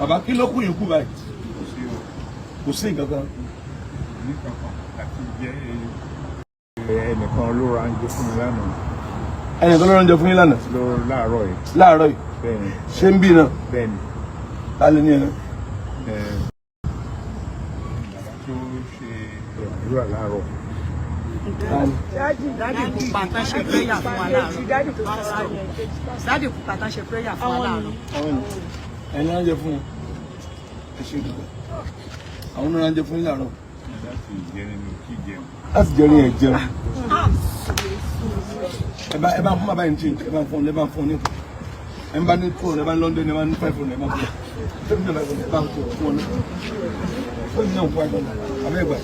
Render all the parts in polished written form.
Bàbá kí ló kù yín kú báyìí? Kò sí nǹkan kan. Ẹnìkan ló ra oúnjẹ fún mi lánàá. Ẹnìkan ló ra oúnjẹ fún yín lánàá? Láàárọ̀ yìí. Láàárọ̀ yìí? Bẹ́ẹ̀ni. Ṣé ń bí náà? Bẹ́ẹ̀ni. Ta ló ní ẹ̀nà? Bàbá tó ṣe ìrọ̀lúwà láàárọ̀. Daddy pupa tán ṣe prayer fún wa láàárọ̀. Daddy pupa tán ṣe prayer fún wa láàárọ̀. Ẹni ránjẹ fún wọn. Ẹ ṣe dùgbà. Àwọn náà ránjẹ fún yín láàárọ̀. Láti jẹ nínú kí jẹun. Láti jẹ orin ẹ̀ jẹun. Ẹ bá fún bàbá yìí ní change, ẹ bá fún ní. Ẹ bá ní phone, ẹ bá ní London, ẹ bá ní 500, ẹ bá fún. Ẹ bá fún wọn náà. Ó ní náà 500. Àbẹ́ ìgbà.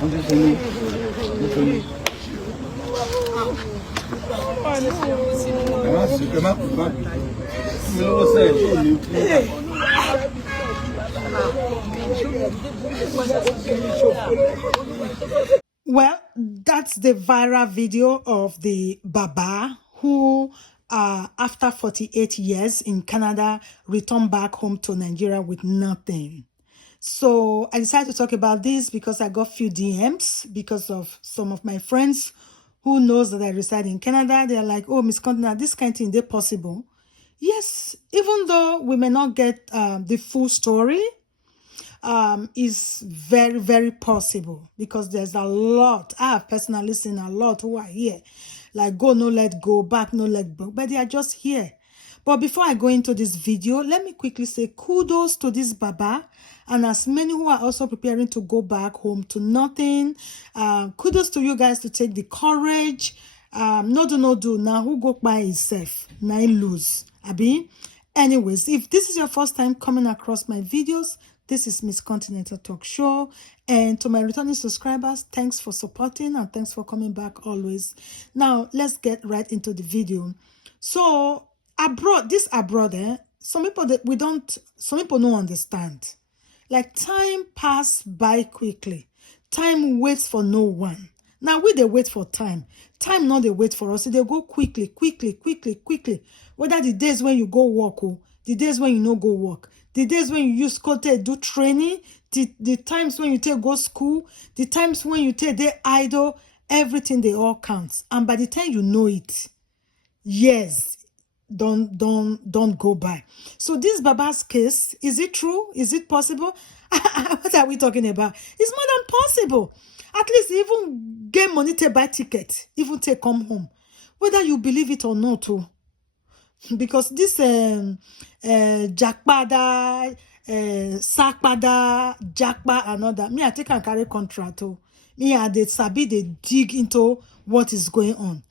Wọ́n ti fún ní. Well, that's the viral video of the Baba who, after 48 years in Canada, returned back home to Nigeria with nothing. So I decided to talk about this because I got few DMs because of some of my friends who knows that I reside in Canada. They're like, oh, Miss Continent, this kind of thing, is possible? Yes, even though we may not get the full story, is very, very possible because there's a lot. I have personally seen a lot who are here. Like go, no let go, back, no let go. But they are just here. But before I go into this video, let me quickly say kudos to this Baba and as many who are also preparing to go back home to nothing. Kudos to you guys to take the courage. No do. Now who go by himself? Now he lose. Abi? Anyways, if this is your first time coming across my videos, this is Miss Continental Talk Show. And to my returning subscribers, thanks for supporting and thanks for coming back always. Now, let's get right into the video. So, abroad, some people don't understand. Like, time pass by quickly. Time waits for no one. Now, they wait for time. Time not they wait for us. They go quickly. Whether the days when you go work or the days when you no go work, the days when you use Kote do training, the times when you take go school, the times when you take they idle, everything they all counts. And by the time you know it, yes, don't go by. So this Baba's case, is it true? Is it possible? What are we talking about? It's more than possible. At least even get money to buy ticket, even to come home. Whether you believe it or not, too. Because this Jakpada, Sakpada, Jakpa, and all that, me, I take and carry contract. Me, I they sabi, they dig into what is going on.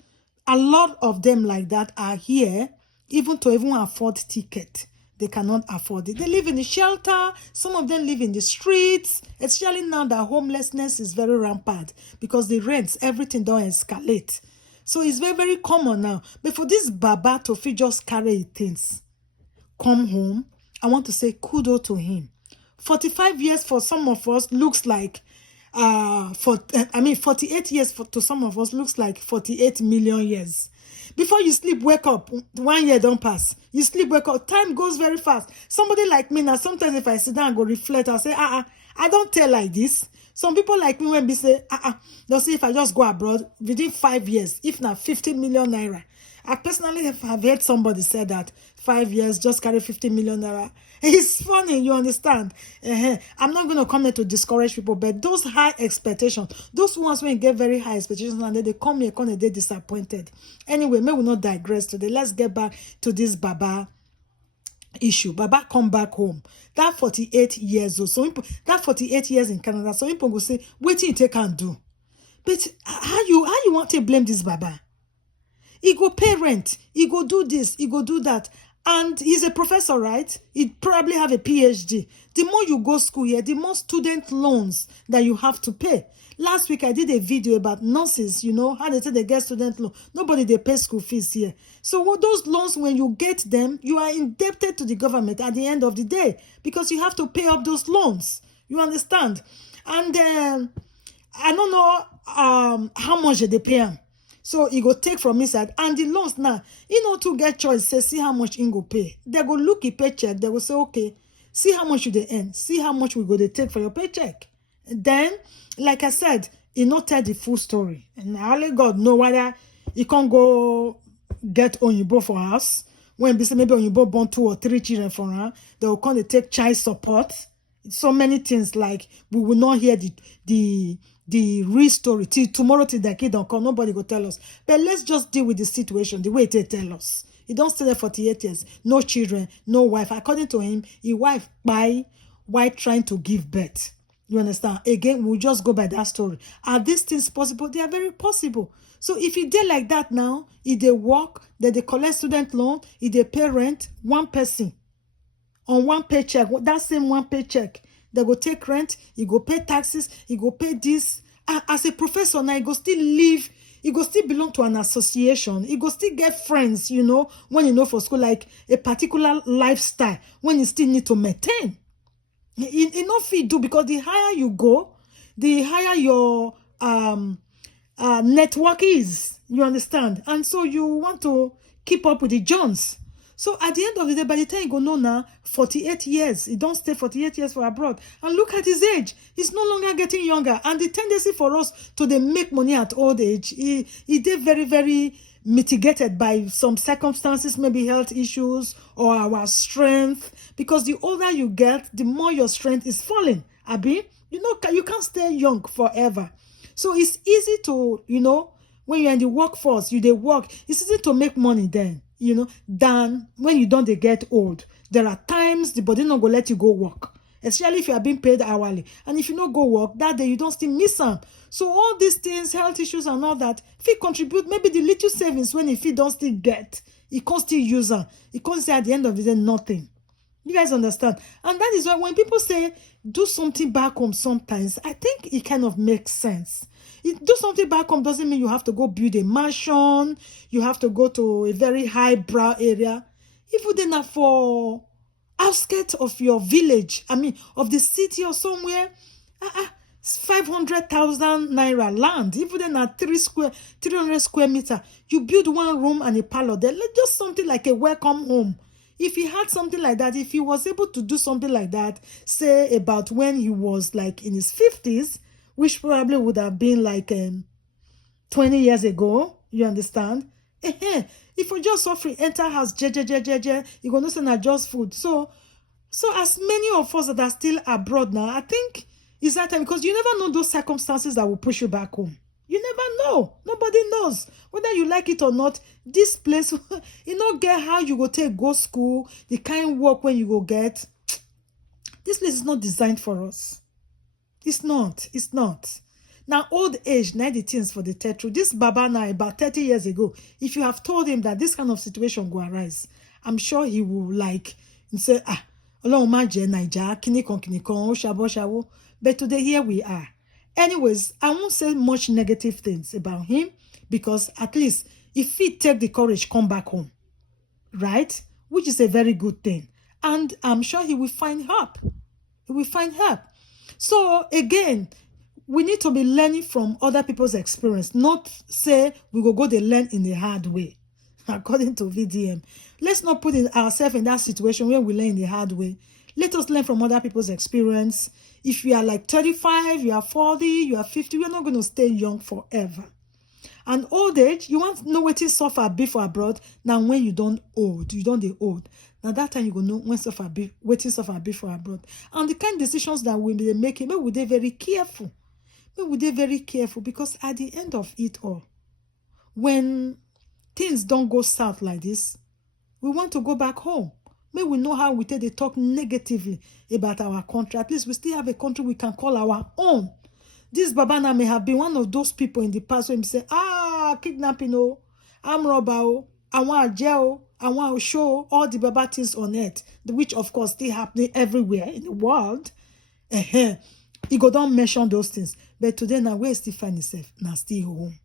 A lot of them like that are here, even to even afford ticket. They cannot afford it. They live in the shelter. Some of them live in the streets. Especially now that homelessness is very rampant because the rents, everything don't escalate. So it's very, very common now. But for this Baba to just carry things, come home, I want to say kudos to him. 45 years for some of us looks like, 48 years to some of us looks like 48 million years. Before you sleep, wake up, 1 year don't pass. You sleep, wake up, time goes very fast. Somebody like me now, sometimes if I sit down and go reflect, I say, I don't tell like this. Some people like me when they say, they'll say if I just go abroad within 5 years, if not 50 million naira. I personally have heard somebody say that 5 years, just carry 50 million naira. It's funny, you understand? I'm not going to come here to discourage people, but those high expectations, those ones when you get very high expectations and then they come here, they're disappointed. Anyway, may we not digress today. Let's get back to this Baba issue. Baba come back home. That 48 years old. So that 48 years in Canada. So people will say, wait till you take and do. But how you want to blame this Baba? He go pay rent. He go do this. He go do that. And he's a professor, right? He probably have a PhD. The more you go school here, the more student loans that you have to pay. Last week, I did a video about nurses, you know, how they say they get student loan. Nobody, they pay school fees here. So what those loans, when you get them, you are indebted to the government at the end of the day because you have to pay up those loans. You understand? And I don't know how much they pay them. So he go take from inside. And the loans now, to get choice, say, see how much he go pay. They go look a paycheck. They will say, okay, See how much you dey earn. See how much we go to take for your paycheck. Then, like I said, he not tell the full story. And only God know whether he can't go get Onyibo for us. When maybe Onyibo born 2 or 3 children for her, they will come to take child support. So many things, like we will not hear the real story till tomorrow, till the kid don't come. Nobody go tell us. But let's just deal with the situation the way they tell us. He don't stay there 48 years, no children, no wife. According to him, his wife by while trying to give birth. You understand? Again, we'll just go by that story. Are these things possible? They are very possible. So if you did like that now, if they work, then they collect student loan, if they pay rent, one person on one paycheck, that same one paycheck, they go take rent, he go pay taxes, he go pay this. As a professor now, he go still live, he go still belong to an association, he go still get friends, you know, when you know for school, like a particular lifestyle, when you still need to maintain. It not fit do, because the higher you go, the higher your network is. You understand? And so you want to keep up with the Jones. So at the end of the day, by the time you go know now, 48 years, he don't stay 48 years for abroad. And look at his age. He's no longer getting younger. And the tendency for us to they make money at old age, he did very, very mitigated by some circumstances, maybe health issues or our strength. Because the older you get, the more your strength is falling. Abi, you know, you can't stay young forever. So it's easy to, you know, when you're in the workforce, they work, it's easy to make money then, you know, than when you don't get old. There are times the body not go let you go work, especially if you are being paid hourly. And if you not go work, that day you don't still miss them. So all these things, health issues and all that, if you contribute, maybe the little savings when if you don't still get, you can't still use them. You can't say at the end of the day, nothing. You guys understand? And that is why when people say, do something back home sometimes, I think it kind of makes sense. Do something back home doesn't mean you have to go build a mansion, you have to go to a very highbrow area. Even then for outskirts of your village, I mean, of the city or somewhere, 500,000 naira land, even then at 300 square meter, you build one room and a parlor there, just something like a welcome home. If he had something like that, if he was able to do something like that, say about when he was like in his 50s, which probably would have been like 20 years ago, you understand? If you just suffering, enter house, you're going to say not just food. So as many of us that are still abroad now, I think it's that time, because you never know those circumstances that will push you back home. You never know. Nobody knows. Whether you like it or not, this place, you know, get how you go take go school, the kind of work when you go get. This place is not designed for us. It's not. It's not. Now, old age, 90 things for the tetra. This Baba now, about 30 years ago, if you have told him that this kind of situation will arise, I'm sure he will like, and say, shabo. But today, here we are. Anyways, I won't say much negative things about him, because at least if he take the courage, come back home, right? Which is a very good thing. And I'm sure he will find help. He will find help. So again, we need to be learning from other people's experience, not say we go they learn in the hard way, according to VDM. Let's not put ourselves in that situation where we learn in the hard way. Let us learn from other people's experience. If you are like 35, you are 40, you are 50, you're not going to stay young forever. And old age, you want to know what is suffer before abroad. Now, when you don't old, you don't the old. Now, that time you go know when suffer what is suffer before abroad. And the kind of decisions that we be making, maybe we very careful. Maybe we very careful, because at the end of it all, when things don't go south like this, we want to go back home. May we know how we take the talk negatively about our country. At least we still have a country we can call our own. This Babana may have been one of those people in the past where he say, kidnapping, arm robber, I want a jail, I want to show all the Baba things on earth, which of course still happening everywhere in the world. He go don't mention those things. But today now, where is he find himself? Now still home.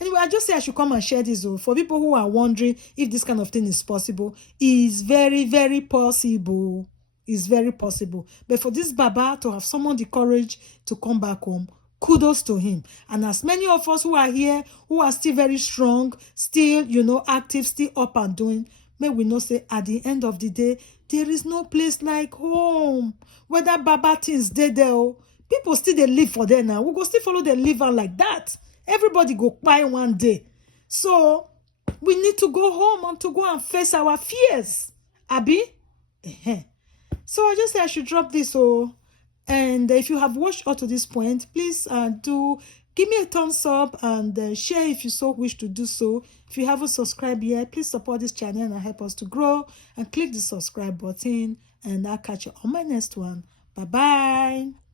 Anyway, I just say I should come and share this. For people who are wondering if this kind of thing is possible, it's very, very possible. It's very possible. But for this Baba to have summoned the courage to come back home, kudos to him. And as many of us who are here, who are still very strong, still, active, still up and doing, may we know say at the end of the day, there is no place like home. Whether Baba things dey there, oh, people still they live for there now. We go still follow the live on like that. Everybody go buy one day. So we need to go home and to go and face our fears. Abi? So I just say I should drop this. Oh, and if you have watched up to this point, please do give me a thumbs up and share if you so wish to do so. If you haven't subscribed yet, please support this channel and help us to grow, and click the subscribe button, and I'll catch you on my next one. Bye bye.